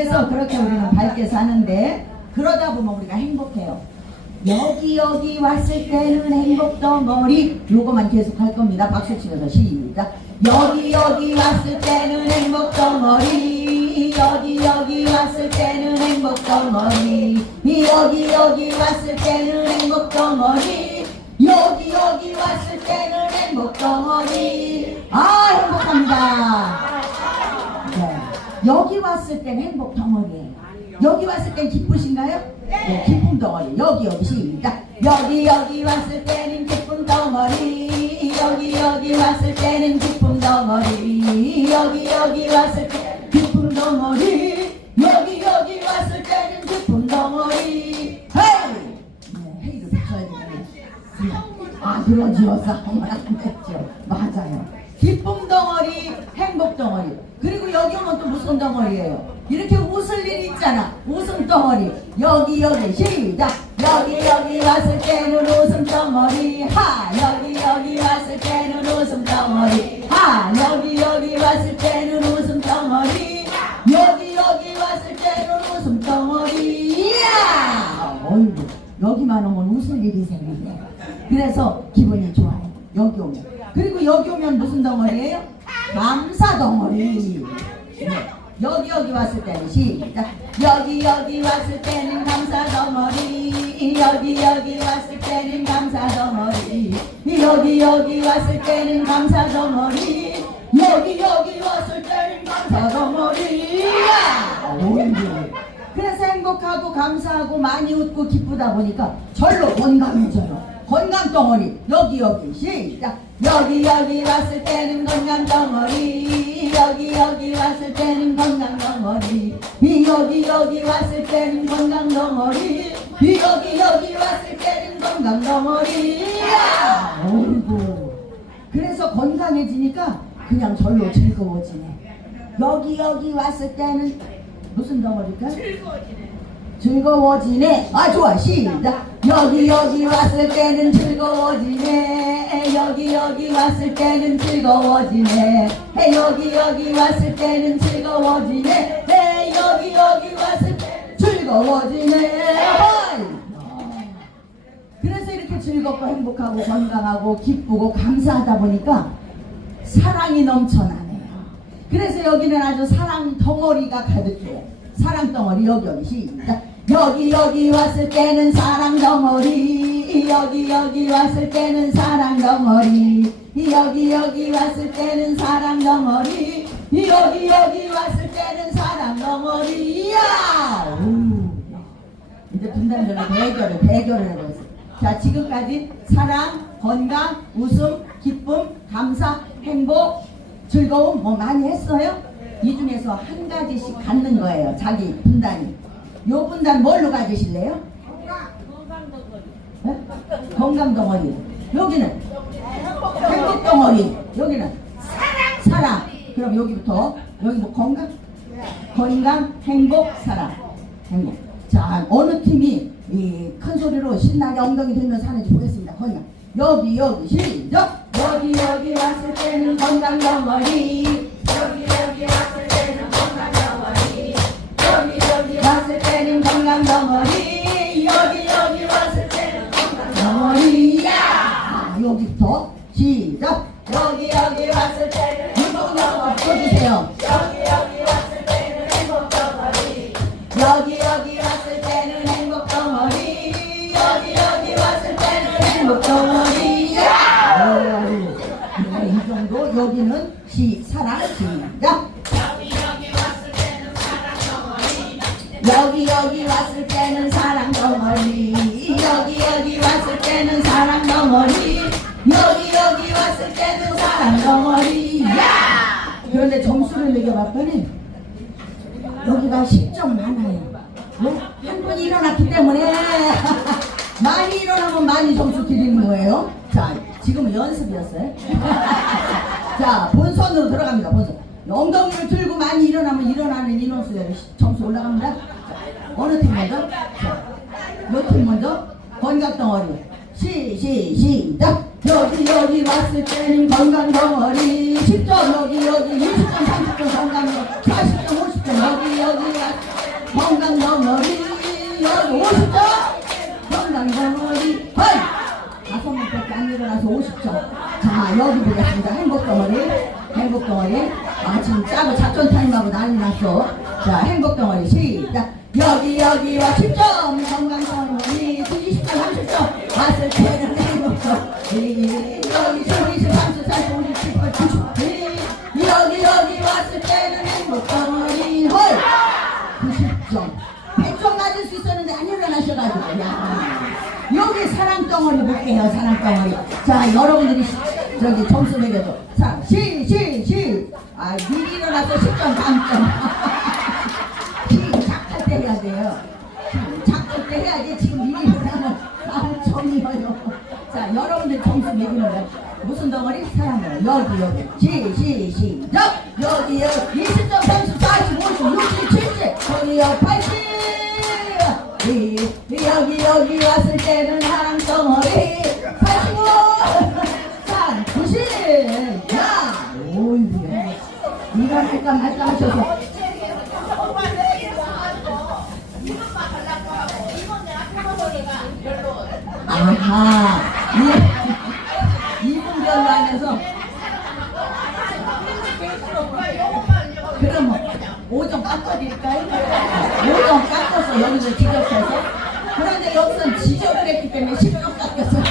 그래서 그렇게 우리는 밝게 사는데 그러다 보면 우리가 행복해요. 여기 여기 왔을 때는 행복 덩어리 요거만 계속 할 겁니다. 박수 치면서 시작. 여기 여기 왔을 때는 행복 덩어리 여기 여기 왔을 때는 행복 덩어리 여기 여기 왔을 때는 행복 덩어리 여기 여기 왔을 때는 행복 덩어리 아 행복합니다. 네. 여기 왔을 땐 행복 덩어리예요. 여기 왔을 땐 기쁘신가요? 네, 기쁨 덩어리. 여기 여기 시작. 여기 여기 왔을 때는 기쁨 덩어리. 여기 여기 왔을 때는 기쁨 덩어리. 여기 여기 왔을 때 기쁨 덩어리. 여기 여기 왔을 때는 기쁨 덩어리. 헤이! 네, 붙여야 되네. 아, 그러지요. 싸움을 안 됐죠. 맞아요. 기쁨 덩어리, 여기 오면 또 무슨 덩어리예요? 이렇게 웃을 일 있잖아. 웃음 덩어리. 여기, 여기, 시작. 여기, 여기 왔을 때는 웃음 덩어리. 하! 여기, 여기 왔을 때는 웃음 덩어리. 하! 여기, 여기 왔을 때는 웃음 덩어리. 여기, 여기 왔을 때는 웃음 덩어리. 이야! 어이구, 여기만 오면 웃을 일이 생기네. 그래서 기분이 좋아요. 여기 오면. 그리고 여기 오면 무슨 덩어리예요? 감사 덩어리. 네. 여기 여기 왔을 때는 시작. 여기 여기 왔을 때는 감사 덩어리. 여기 여기 왔을 때는 감사 덩어리. 여기 여기 왔을 때는 감사 덩어리. 여기 여기 왔을 때는 감사 덩어리. 그래서 행복하고 감사하고 많이 웃고 기쁘다 보니까 절로 건강해져요. 건강 덩어리 여기 여기 시작 여기 여기 왔을 때는 건강 덩어리 여기 여기 왔을 때는 건강 덩어리 이 여기 여기 왔을 때는 건강 덩어리 이 여기 여기 왔을 때는 건강 덩어리 야! 어이구 그래서 건강해지니까 그냥 절로 즐거워지네 여기 여기 왔을 때는 무슨 덩어리일까? 즐거워지네. 아 좋아 시작. 여기 여기 왔을 때는 즐거워지네. 여기 여기 왔을 때는 즐거워지네. 해 여기 여기 왔을 때는 즐거워지네. 해 여기 여기 왔을 때는 즐거워지네. 그래서 이렇게 즐겁고 행복하고 건강하고 기쁘고 감사하다 보니까 사랑이 넘쳐나네요. 그래서 여기는 아주 사랑 덩어리가 가득해요. 사랑 덩어리 여기 여기 시작. 여기 여기 왔을 때는 사랑 덩어리 여기 여기 왔을 때는 사랑 덩어리 여기 여기 왔을 때는 사랑 덩어리 여기 여기 왔을 때는 사랑 덩어리 야 이제 분단전에 대결을 대결을 해보세요. 자 지금까지 사랑, 건강, 웃음, 기쁨, 감사, 행복, 즐거움 뭐 많이 했어요? 이 중에서 한 가지씩 갖는 거예요. 자기 분단이. 요 분단 뭘로 가지실래요? 네? 건강 덩어리. 여기는 행복 덩어리. 여기는 사랑. 사랑. 그럼 여기부터 여기 뭐 건강? 건강, 행복, 사랑. 행복. 자, 어느 팀이 이 큰 소리로 신나게 엉덩이 들면서 하는지 보겠습니다. 건강. 여기 여기 시작. 여기 여기 왔을 때는 건강 덩어리. 여기 여기 왔을 때는 행복 덩어리. 여기 여기. 여기 여기 여기는 시 사랑 시작. 여기 여기 왔을 때는 사랑 덩어리 여기 여기 왔을 때는 사랑 덩어리 여기 여기 왔을 때는 사랑 덩어리 야! 그런데 점수를 매겨봤더니 여기가 10점 많아요. 왜? 한 분이 일어났기 때문에 많이 일어나면 많이 점수 드리는 거예요. 자 지금은 연습이었어요. 자 본선으로 들어갑니다 본선. 엉덩이를 들고 많이 일어나면 일어나는 인원수대로 점수 올라갑니다 자, 어느 팀 먼저? 몇팀 먼저? 건강 덩어리. 시, 시, 시작 여기 여기 왔을 때는 건강 덩어리. 10점 여기 여기 20점 30점 건강 덩어리 40점 50점. 여기 여기 왔 50점. 건강 덩어리. 헐! 다섯 명밖에 안 일어나서 50점. 자 여기 보겠습니다. 행복 덩어리. 행복 덩어리. 아 지금 짜고 작전 타임하고 난리 났어. 자 행복 덩어리 시작. 여기 여기 와 10점 건강 덩어리. 20점 30점 왔을 때는 여기 10, 20, 30, 40, 50, 60, 80, 90 여기 여기 왔을 때는 행복덩어리 헐 90점 100점 맞을 수 있었는데 안 일어나셔가지고 야 여기 사랑덩어리 볼게요 사랑덩어리 자 여러분들이 시- 저기 점수 매겨줘 자 시시시 아 미리 일어나서 10점 감점 시작할 때 해야 돼요 시작할 때 해야지 지금 미리 일어나면 감점이에요 자 여러분들 점수 매기는 무슨 덩어리? 사랑덩어리 여기 여기. 시 시 시작. 여기 여기 20점 30 40 50 60 70 여기 여기 80 이- 여기 여기 왔을 때는 사랑 덩어리 85 산 90 야! 오이구야. 이거 할까 말까 하셔서. 아하 이- 이분별로 안에서 그럼 뭐 5점 깎아드릴까요? 5점 깎아서 여기서 지적해서? 그런데 여기서 지적을 했기 때문에 10점 깎였어요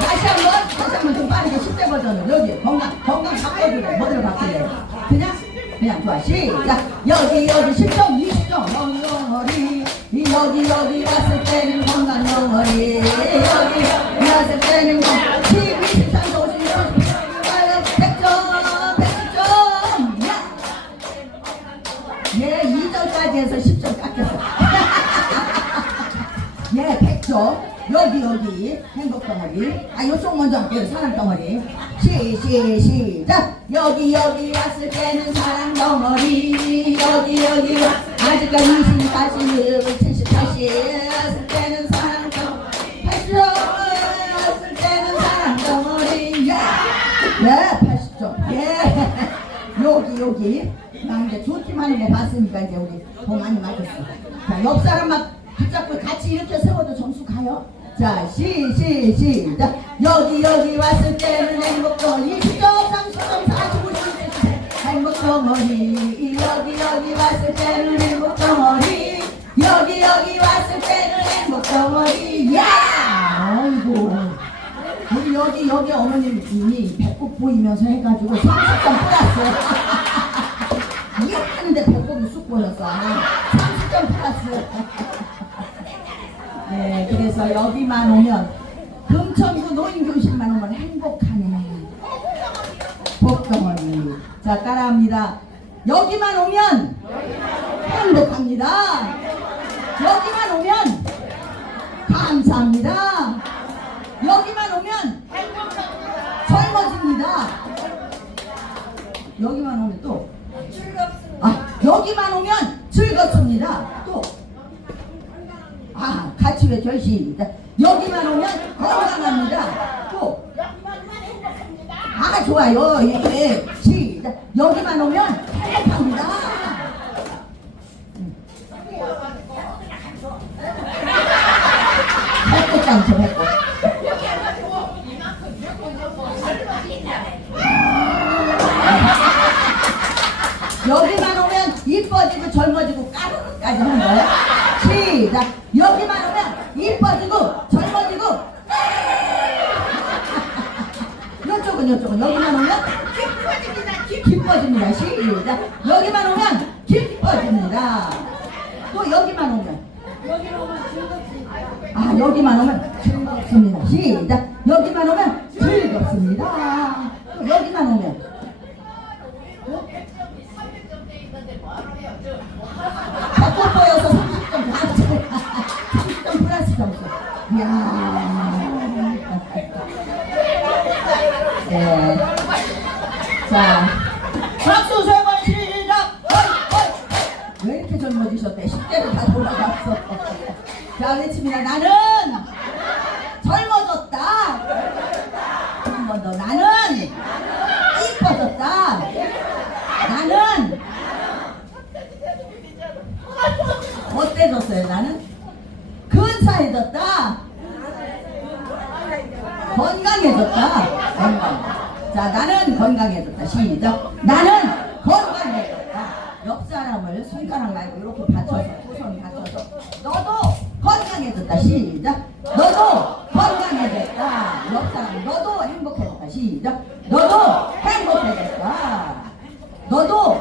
다시 한번 다시 한번 좀 빠르게 10대 버전을 여기 건강 건강 바꿔주래. 뭐를 바꿀래요? 그냥? 그냥 좋아. 시작. 여기 여기 10점 20점. 건강머리. 여기 여기 왔을 때는 덩어리 여기 왔을 건강 10, 20, 30, 50, 60, 100점 100점 야! 예 2점까지 해서 10점 깎였어 예, 100점. 여기, 여기. 행복 덩어리. 아, 요쪽 먼저 할게요. 사랑 덩어리. 시, 시, 시작. 여기, 여기 왔을 때는 사랑 덩어리. 여기, 여기 와. 아직까지 20, 40, 70, 여기. 나 이제 두팀 하는 거 봤으니까 이제 우리 더 많이 맞았어. 자, 옆 사람만 붙잡고 같이 이렇게 세워도 점수 가요. 자, 시, 시, 시작. 여기, 여기 왔을 때는 행복덩어리. 20점, 30점, 40, 50, 60. 행복덩어리. 여기, 여기 왔을 때는 행복덩어리. 여기, 여기 왔을 때는 행복덩어리. 야! 아이고. 우리 여기, 여기 어머님이 배꼽 보이면서 해가지고 30점 플러스. 이렇게 하는데 배꼽이 쑥 보였어. 30점 플러스. 네, 그래서 여기만 오면 금천구 노인교실만 오면 행복하네. 복덩어리. 자, 따라합니다. 여기만 오면 행복합니다. 여기만 오면 감사합니다. 여기만 오면 젊어집니다. 여기만 오면 또 아, 여기만 오면 즐겁습니다. 또 아, 외쳐 시작. 여기만 오면 건강합니다. 또 아, 좋아요. 예, 예. 시작. 여기만 오면 행복합니다. 여기만 오면 이뻐지고 젊어지고 까르르까지 하는 거예요. 시작. 여기만 오면 이뻐지고 젊어지고 이쪽은 이쪽은 여기만 오면 기뻐집니다. 시작. 여기만 오면 기뻐집니다. 또 여기만 오면 아 여기만 오면 즐겁습니다. 시작. 여기만 오면 즐겁습니다. 또 여기만 오면 배꼽 보여서 30점 맞죠? 30점 플러스 점수. 이야. 너 나는 이뻐졌다. 나는 어때졌어요 나는? 근사해졌다. 건강해졌다. 건강. 자 나는 건강해졌다. 시작. 나는 건강해졌다. 옆 사람을 손가락 말고 이렇게 받쳐서 두 손 받쳐서. 너도 건강해졌다. 시작. 너도 건강해졌다. 옆 사람 너도 시작. 너도 행복해졌다. 너도